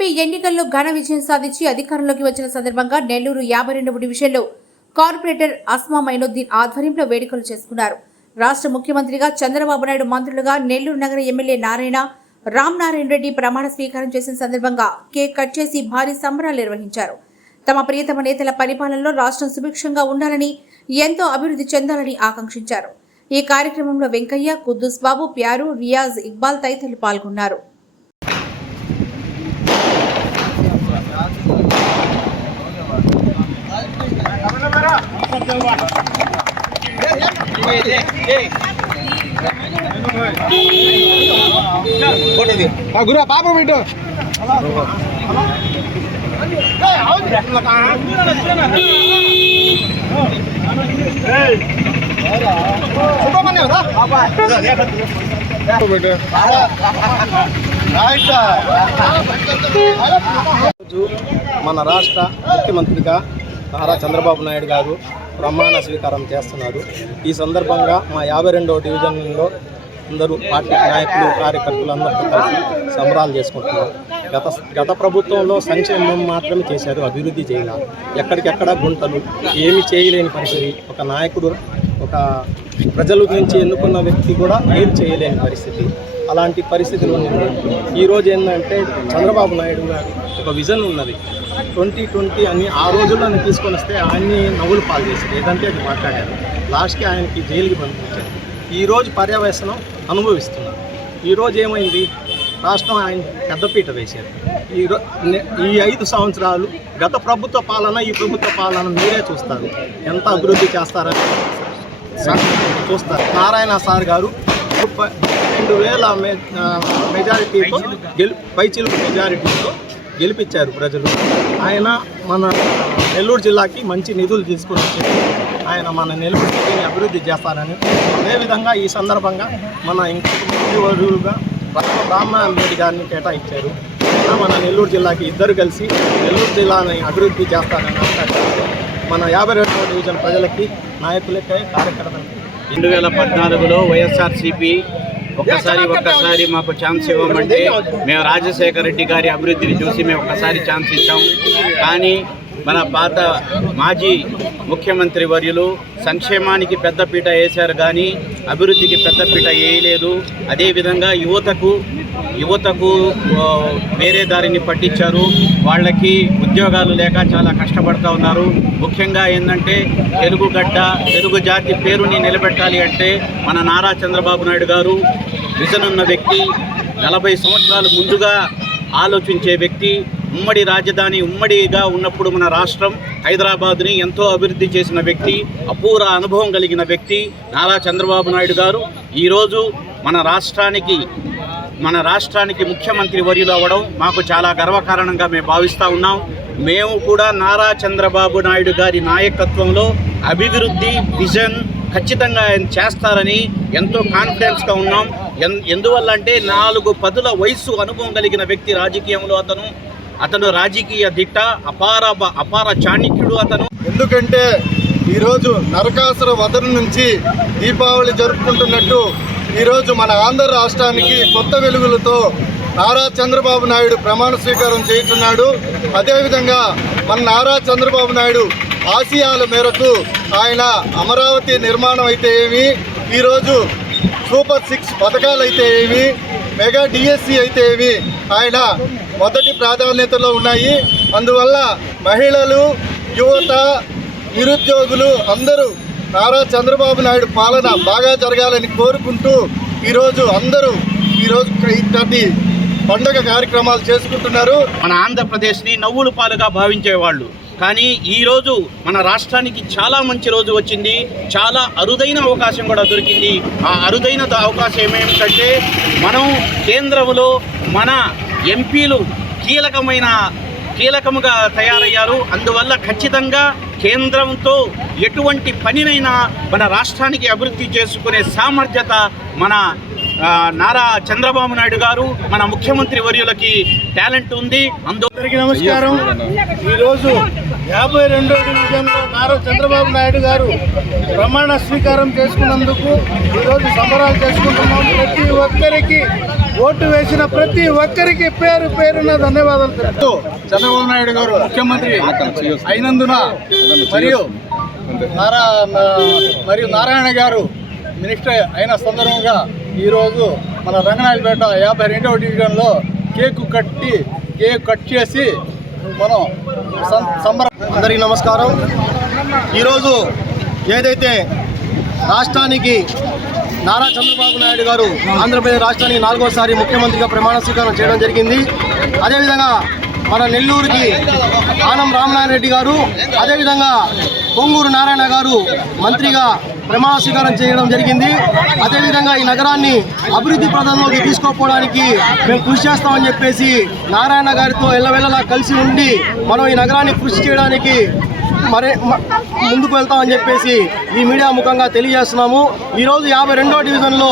TDP ఎన్నికల్లో ఘన విజయం సాధించి అధికారంలోకి వచ్చిన సందర్భంగా నెల్లూరు యాభై రెండవ డివిజన్లో కార్పొరేటర్ అస్మా మైనుద్దీన్ ఆధ్వర్యంలో వేడుకలు చేసుకున్నారు. రాష్ట్ర ముఖ్యమంత్రిగా చంద్రబాబు నాయుడు మంత్రులుగా నెల్లూరు నగర ఎమ్మెల్యే నారాయణ రామ్ నారాయణ రెడ్డి ప్రమాణ స్వీకారం చేసిన సందర్భంగా కేక్ కట్ చేసి భారీ సంబరాలు నిర్వహించారు. తమ ప్రియతమ నేతల పరిపాలనలో రాష్ట్రం సుభిక్షంగా ఉండాలని ఎంతో అభివృద్ధి చెందాలని ఆకాంక్షించారు. ఈ కార్యక్రమంలో వెంకయ్య కుద్దూస్ బాబు ప్యారు రియాజ్ ఇక్బాల్ తదితరులు పాల్గొన్నారు. గురా పాప బిడ్డు రోజు మన రాష్ట్ర ముఖ్యమంత్రిగా నారా చంద్రబాబు నాయుడు గారు ప్రమాణ స్వీకారం చేస్తున్నారు. ఈ సందర్భంగా మా యాభై రెండవ డివిజన్లో అందరూ పార్టీ నాయకులు కార్యకర్తలు అందరితో కలిసి సంబరాలు చేసుకుంటున్నారు గత గత ప్రభుత్వంలో సంక్షేమం మాత్రమే చేశారు అభివృద్ధి చేయాల. ఎక్కడికెక్కడ గుంటలు ఏమి చేయలేని పరిస్థితి. ఒక నాయకుడు ఒక ప్రజల నుంచి ఎన్నుకున్న వ్యక్తి కూడా ఏం చేయలేని పరిస్థితి. అలాంటి పరిస్థితులు ఉన్నాయి ఈరోజు ఏంటంటే చంద్రబాబు నాయుడు గారు ఒక విజన్ ఉన్నది. ట్వంటీ ట్వంటీ అని ఆ రోజుల్లో తీసుకొని వస్తే ఆయన్ని నవ్వులు పాలు చేశారు. ఏదంటే అది మాట్లాడారు. లాస్ట్కి ఆయనకి జైలుకి పంపించారు. ఈరోజు పర్యవేసనం అనుభవిస్తున్నారు. ఈరోజు ఏమైంది? రాష్ట్రం ఆయన పెద్దపీట వేశారు. ఈ ఈ ఐదు సంవత్సరాలు గత ప్రభుత్వ పాలన ఈ ప్రభుత్వ పాలన మీరే చూస్తారు. ఎంత అభివృద్ధి చేస్తారని చూస్తారు. నారాయణ సార్ గారు ముప్పై రెండు వేల మె మెజారిటీతో గెలు పైచిలుకు మెజారిటీతో గెలిపించారు ప్రజలు. ఆయన మన నెల్లూరు జిల్లాకి మంచి నిధులు తీసుకొని వచ్చారు ఆయన మన నెల్లూరు జిల్లాని అభివృద్ధి చేస్తారని అదేవిధంగా ఈ సందర్భంగా మన ఇంకొక మంత్రివర్యులుగా రెడ్డి గారిని కేటాయించారు. మన నెల్లూరు జిల్లాకి ఇద్దరు కలిసి నెల్లూరు జిల్లాని అభివృద్ధి చేస్తారని మన యాభై రెండవ డివిజన్ ప్రజలకి నాయకులకే కార్యకర్తలకి. రెండు వేల పద్నాలుగులో వైఎస్ఆర్సీపీ ఒక్కసారి ఒక్కసారి మాకు ఛాన్స్ ఇవ్వమంటే మేము రాజశేఖర రెడ్డి గారి అభివృద్ధిని చూసి మేము ఒక్కసారి ఛాన్స్ ఇచ్చాము కానీ మన పాత మాజీ ముఖ్యమంత్రి వర్యులు సంక్షేమానికి పెద్దపీట వేశారు కానీ అభివృద్ధికి పెద్దపీట వేయలేదు. అదేవిధంగా యువతకు యువతకు వేరే దారిని పట్టించారు. వాళ్ళకి ఉద్యోగాలు లేక చాలా కష్టపడుతూ ఉన్నారు. ముఖ్యంగా ఏంటంటే తెలుగు గడ్డ తెలుగు జాతి పేరుని నిలబెట్టాలి అంటే మన నారా చంద్రబాబు నాయుడు గారు విజన్ ఉన్న వ్యక్తి నలభై సంవత్సరాలు ముందుగా ఆలోచించే వ్యక్తి ఉమ్మడి రాజధాని ఉమ్మడిగా ఉన్నప్పుడు మన రాష్ట్రం హైదరాబాద్ని ఎంతో అభివృద్ధి చేసిన వ్యక్తి అపూర్వ అనుభవం కలిగిన వ్యక్తి నారా చంద్రబాబు నాయుడు గారు. ఈరోజు మన రాష్ట్రానికి మన రాష్ట్రానికి ముఖ్యమంత్రి వర్యులు అవ్వడం మాకు చాలా గర్వకారణంగా మేము భావిస్తూ ఉన్నాం. మేము కూడా నారా చంద్రబాబు నాయుడు గారి నాయకత్వంలో అభివృద్ధి విజన్ ఖచ్చితంగా ఆయన చేస్తారని ఎంతో కాన్ఫిడెన్స్గా ఉన్నాం. ఎన్ ఎందువల్ల అంటే నాలుగు పదుల వయస్సు అనుభవం కలిగిన వ్యక్తి రాజకీయంలో అతను. అతను రాజకీయ దిట్ట అపార బ- అపార చాణిక్యుడు అతను. ఎందుకంటే ఈరోజు నరకాసుర వదన నుంచి దీపావళి జరుపుకుంటున్నట్టు ఈరోజు మన ఆంధ్ర రాష్ట్రానికి కొత్త వెలుగులతో నారా చంద్రబాబు నాయుడు ప్రమాణ స్వీకారం చేస్తున్నాడు అదేవిధంగా మన నారా చంద్రబాబు నాయుడు ఆశయాల మేరకు ఆయన అమరావతి నిర్మాణం అయితే ఏమి ఈరోజు సూపర్ సిక్స్ పథకాలు అయితే ఏమి మెగా డిఎస్సి అయితే ఏమి ఆయన మొదటి ప్రాధాన్యతలో ఉన్నాయి. అందువల్ల మహిళలు యువత నిరుద్యోగులు అందరూ నారా చంద్రబాబు నాయుడు పాలన బాగా జరగాలని కోరుకుంటూ ఈరోజు అందరూ ఈరోజు ఇట్లాంటి పండుగ కార్యక్రమాలు చేసుకుంటున్నారు. మన ఆంధ్రప్రదేశ్ని నవ్వుల పాలుగా భావించేవాళ్ళు. కానీ ఈరోజు మన రాష్ట్రానికి చాలా మంచి రోజు వచ్చింది. చాలా అరుదైన అవకాశం కూడా దొరికింది. ఆ అరుదైన అవకాశం ఏమేమిటంటే మనం కేంద్రంలో మన ఎంపీలు కీలకమైన కీలకముగా తయారయ్యారు. అందువల్ల ఖచ్చితంగా కేంద్రంతో ఎటువంటి పనినైనా మన రాష్ట్రానికి అభివృద్ధి చేసుకునే సామర్థ్యత మన నారా చంద్రబాబు నాయుడు గారు మన ముఖ్యమంత్రి వర్యులకి టాలెంట్ ఉంది. అందరికి అందరికీ నమస్కారం. ఈరోజు యాభై రెండో డివిజన్లో నారా చంద్రబాబు నాయుడు గారు ప్రమాణ స్వీకారం చేసుకున్నందుకు ఈరోజు సంబరాలు చేసుకుంటున్నాం. ప్రతి ఒక్కరికి ఓటు వేసిన ప్రతి ఒక్కరికి పేరు పేరున ధన్యవాదాలు చంద్రబాబు నాయుడు గారు ముఖ్యమంత్రి అయినందున మరియు నారా మరియు నారాయణ గారు మినిస్టర్ అయిన సందర్భంగా ఈరోజు మన రంగనాయలపేట యాభై రెండవ డివిజన్లో కేకు కట్టి కేక్ కట్ చేసి మనం సంబరం అందరికీ నమస్కారం. ఈరోజు ఏదైతే రాష్ట్రానికి నారా చంద్రబాబు నాయుడు గారు ఆంధ్రప్రదేశ్ రాష్ట్రానికి నాలుగోసారి ముఖ్యమంత్రిగా ప్రమాణ స్వీకారం చేయడం జరిగింది. అదేవిధంగా మన నెల్లూరుకి ఆనం రామనారాయణ రెడ్డి గారు అదేవిధంగా పొంగూరు నారాయణ గారు మంత్రిగా ప్రమాణ స్వీకారం చేయడం జరిగింది. అదేవిధంగా ఈ నగరాన్ని అభివృద్ధి ప్రదంలోకి తీసుకోపోవడానికి మేము కృషి చేస్తామని చెప్పేసి నారాయణ గారితో ఎల్లవెల్లలా కలిసి ఉండి మనం ఈ నగరాన్ని కృషి చేయడానికి మరి ముందుకు వెళ్తామని చెప్పేసి ఈ మీడియా ముఖంగా తెలియజేస్తున్నాము. ఈరోజు యాభై రెండో డివిజన్లో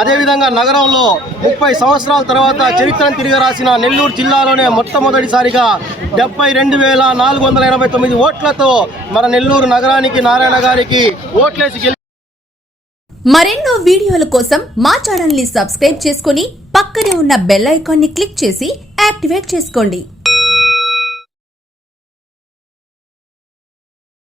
అదేవిధంగా నగరంలో ముప్పై సంవత్సరాల తర్వాత చరిత్రను తిరిగి రాసిన నెల్లూరు జిల్లాలోనే మొట్టమొదటిసారిగా డెబ్బై రెండు వేల నాలుగు వందల ఎనభై తొమ్మిది ఓట్లతో మన నెల్లూరు నగరానికి నారాయణ గారికి ఓట్లేసి మరెన్నో వీడియోల కోసం మా ఛానల్ని సబ్స్క్రైబ్ చేసుకుని పక్కనే ఉన్న బెల్ ఐకాన్ని క్లిక్ చేసి యాక్టివేట్ చేసుకోండి.